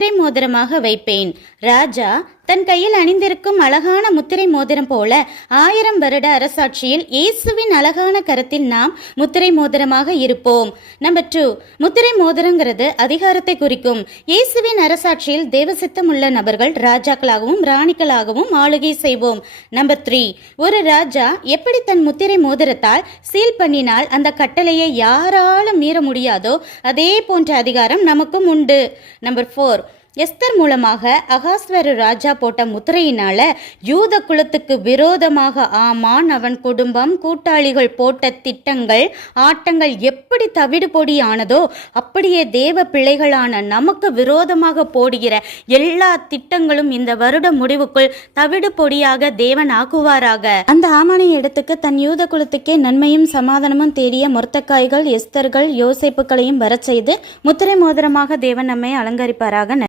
முத்திரை மோதிரமாக வைப்பேன். ராஜா தன் கையில் அணிந்திருக்கும் அழகான முத்திரை மோதிரம் போல 1000 வருட அரசாட்சியில் இயேசுவின் அழகான கரத்தில் நாம் முத்திரை மோதிரமாக இருப்போம். நம்பர் 2, முத்திரை மோதிரங்கிறது அதிகாரத்தை குறிக்கும். இயேசுவின் அரசாட்சியில் தேவசித்தம் உள்ள நபர்கள் ராஜாக்களாகவும் ராணிகளாகவும் ஆளுகை செய்வோம். நம்பர் 3, ஒரு ராஜா எப்படி தன் முத்திரை மோதிரத்தால் சீல் பண்ணினால் அந்த கட்டளையை யாராலும் மீற முடியாதோ அதே போன்ற அதிகாரம் நமக்கும் உண்டு. நம்பர் 4, எஸ்தர் மூலமாக அகாஸ்வேரு ராஜா போட்ட முத்திரையினால யூத குலத்துக்கு விரோதமாக ஆமான் அவன் குடும்பம் கூட்டாளிகள் போட்ட திட்டங்கள் ஆட்டங்கள் எப்படி தவிடு பொடி ஆனதோ அப்படியே தேவ பிள்ளைகளான நமக்கு விரோதமாக போடுகிற எல்லா திட்டங்களும் இந்த வருட முடிவுக்குள் தவிடு பொடியாக தேவன் ஆக்குவாராக. அந்த ஆமானை இடத்துக்கு தன் யூத குலத்துக்கே நன்மையும் சமாதானமும் தேடிய மொர்தெகாய்கள் எஸ்தர்கள் யோசேப்புகளையும் வரச் செய்து முத்திரை மோதிரமாக தேவன் நம்மை அலங்கரிப்பாராக.